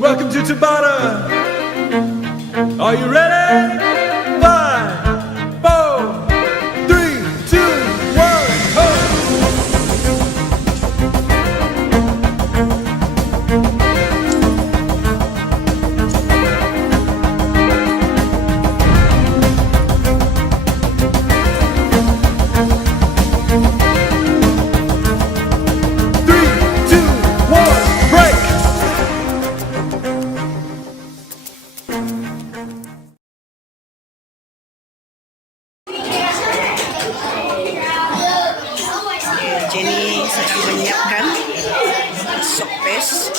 Welcome to Tabata. Are you ready? 5, 4, 3, 2, 1, go! Jenny sedang menyiapkan sok paste.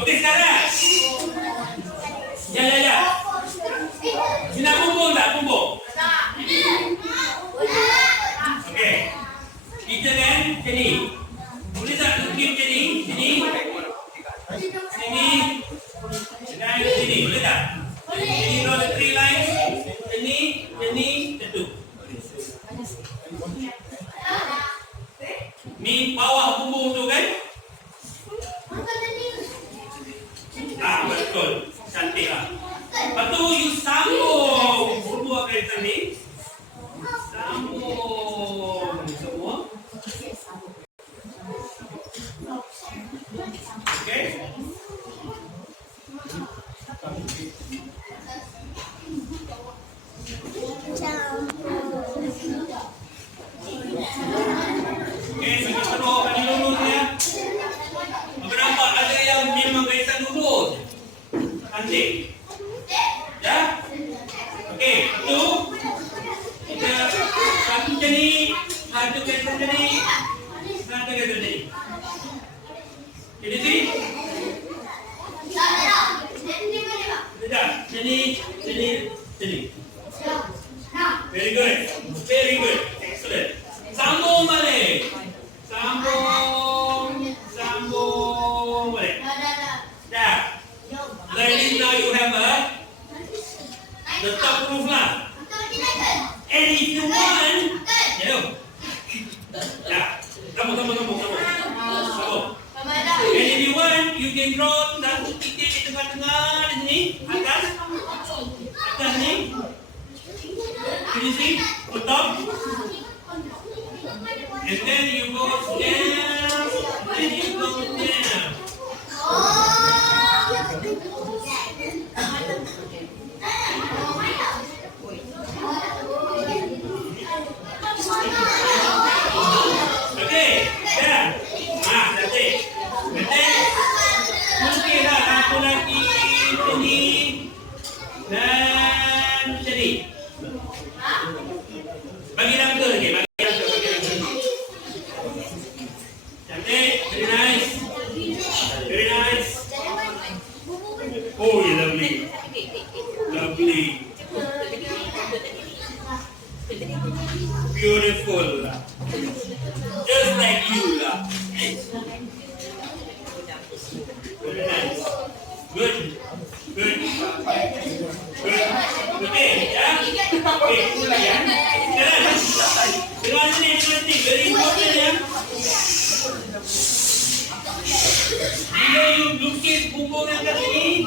Okey sekarang. Ya. Sini nak kumpul tak? Kumpul. Okey. Kita kan sini. Boleh tak lukis sini? Sini. Sini. Dan sini. Boleh tak? Sini draw the three lines. Sini, satu. Ni bawah punggung tu kan? Betul. Cantik lah. Lepas tu you sambung semua kaitan ni. Sambung semua. Okey. Okey, kita terus bagi lurus ya. Apa nampak ada yang memang kaitan lurus. Cantik. Ya? Okey, tu kita satu macam ni, satu kaitan macam ni, satu kaitan macam ni. Jadi sini. Sekejap. Sini. Very good. Excellent. Sambung balik. Sambung balik. Dah. Ladies, now you have the top roof lah. And if you want, Sambung. And if you want, you can draw satu titik di tengah-tengah di sini, atas ni. Can you see? On top. And then you go down. Okay, dah. Cantik. And then mungkinlah satu lagi sini dan sini. Bagi rangka lagi. Cantik, very nice. Oh, lovely. Lovely. Beautiful. Just like you. Very nice. Good. Good. Good. Okay, yeah? Okay, yeah? Sekarang ini very important, ya? Bila you lukis bumbung yang kat sini,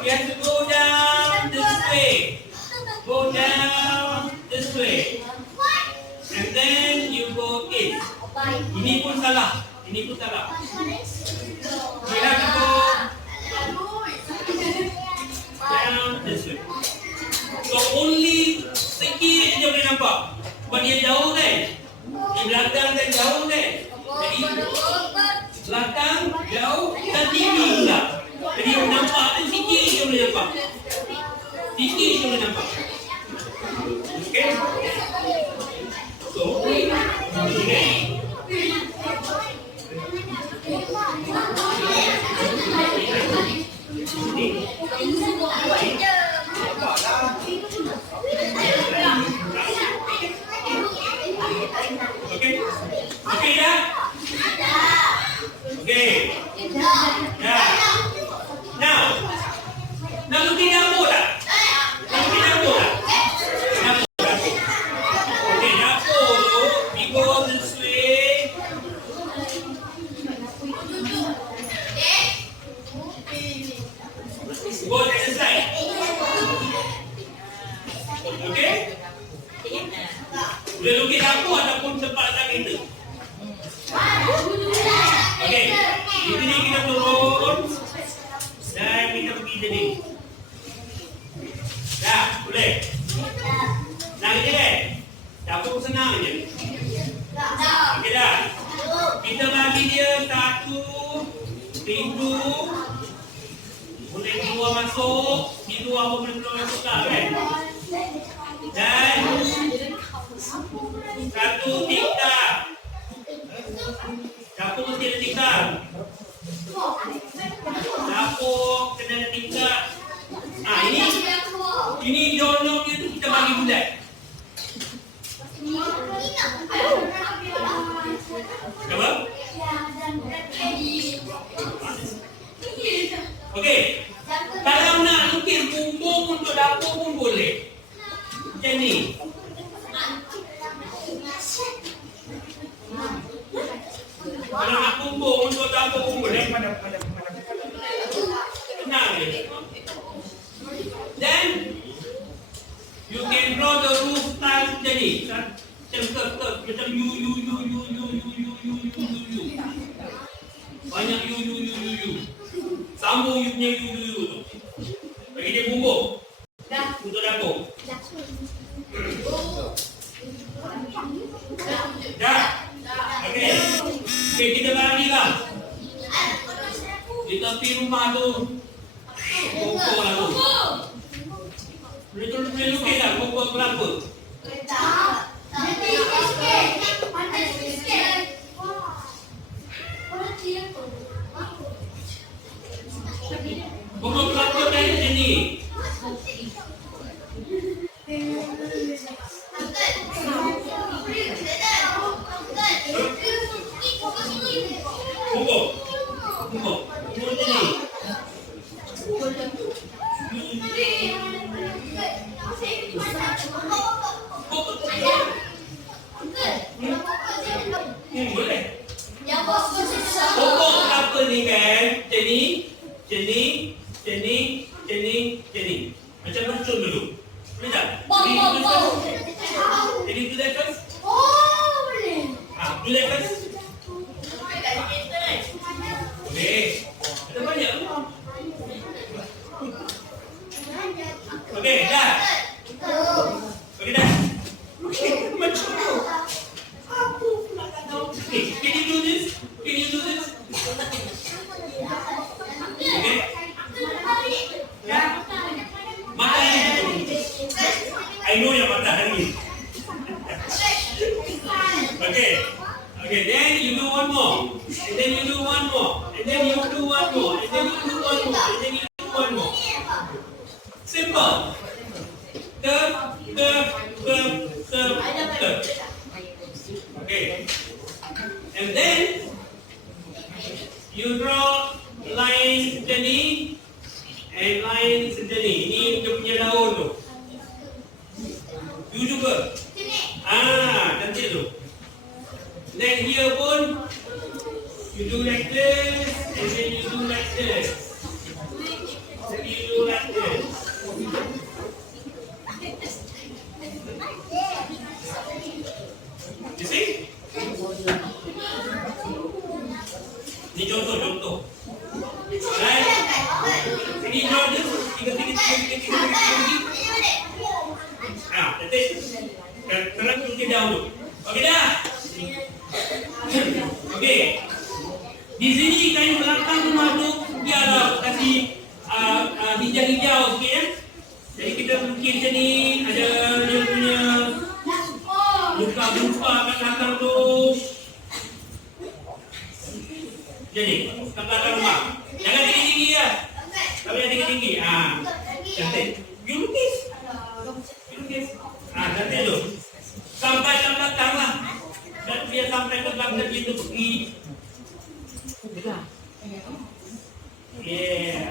you have to go down this way. Go down this way. And then you go in. Ini pun salah. Ini pun salah. You have to go down this way. So only sikit je boleh nampak. Sebab dia jauh kan? Di belakang dan jauh kan? Jadi belakang jauh dan tinggi pula. Jadi nampak tu sikit je boleh nampak. Sikit je boleh nampak. Okay? So, okay. Okay? Okay, ya? Okay. Yeah. Now look at dapur tak? Now look at dapur tak? Dapur. Okay, dapur tu, we go this way. Go to the side. Okay? Boleh lukis dapur ataupun tempat letak kereta. Okey, di sini kita turun dan kita pergi sini. Dah, boleh. Senang je kan? Dapur senang je. Okey dah. Kita bagi dia satu pintu. Boleh keluar masuk, pintu apa boleh keluar masuk tak kan? Dan satu tingkap. Dapur mesti ada tingkap. Dapur kena ada tingkap. Ini doorknob dia tu kita bagi bulat. Apa? Okey. Kalau nak lukis bumbung untuk dapur pun boleh. Macam ni. Kalau nak bumbung untuk dapur pun boleh. Senang je. Then you can draw the roof style macam ni. Macam you. Banyak you. Sambung you punya you tu. Bagi dia bumbung. Untuk dapur. Dah. Okey. Okey, kita bagilah. Di tepi rumah tu. Pokok lah tu. Boleh lukis tak pokok kelapa? Pokok kelapa kan macam ni. Pokok macam ni. Boleh. Pokok kelapa ni kan macam ni. Macam runcun dulu. Boleh tak? Jadi do that first. Do that first. Boleh. Ada banyak. Okey, dah. Okey dah. Okey, macam tu. Apa pula tak tahu. Okay, can you do this? Okay. Ya. Matahari. I know yang matahari. Okay. Okay, then you do one more. And then you do one more. And then you do one more. And then you do one more. And then you do one more. simple. Curve, curve, curve, curve, curve. Okay. And then you draw line sejani and line sejani. Ini dia punya daun tu. You juga. Cantik tu. Then here pun you do like this and then you do like this. Then you do like this. You see? Ini contoh. Right? Ini draw dia. Tiga. That's it. Sekarang kita down tu. Okey dah? Okey. Di sini kain belakang rumah tu biarlah kasih hijau-hijau sikit ya. Jadi kita bikin macam ni, ada dia punya buka-buka kat belakang tu. Jadi, kat belakang rumah. Jangan tinggi-tinggi ya. Tapi yang tinggi-tinggi. Cantik. You lukis. Cantik tu. Sampai ke belakang lah. Dan dia sampai ke belakang dia tu pergi. Yeah.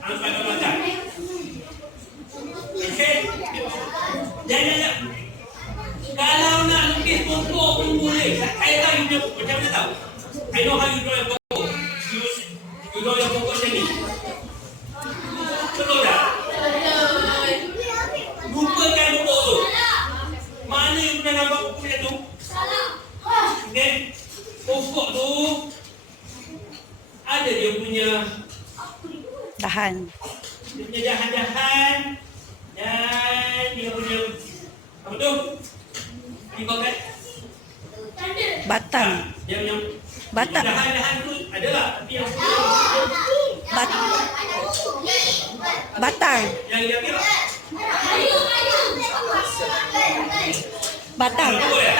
Sampai ke belakang. Okay. Jangan. Kalau nak lukis pokok pun boleh. Saya tahu you macam mana tahu. I know how you draw your pokok. You draw your pokok macam ni. Betul tak? Lupakan pokok tu. Mana yang pernah nampak pokoknya tu? Okay. Pokok tu ada dia punya Dahan. Dia punya dahan-dahan dan dia punya apa tu? Ini bakat Batang. Dia punya Batang. dahan-dahan tu adalah tapi yang Batang. yang dia kira Batang. betul ya?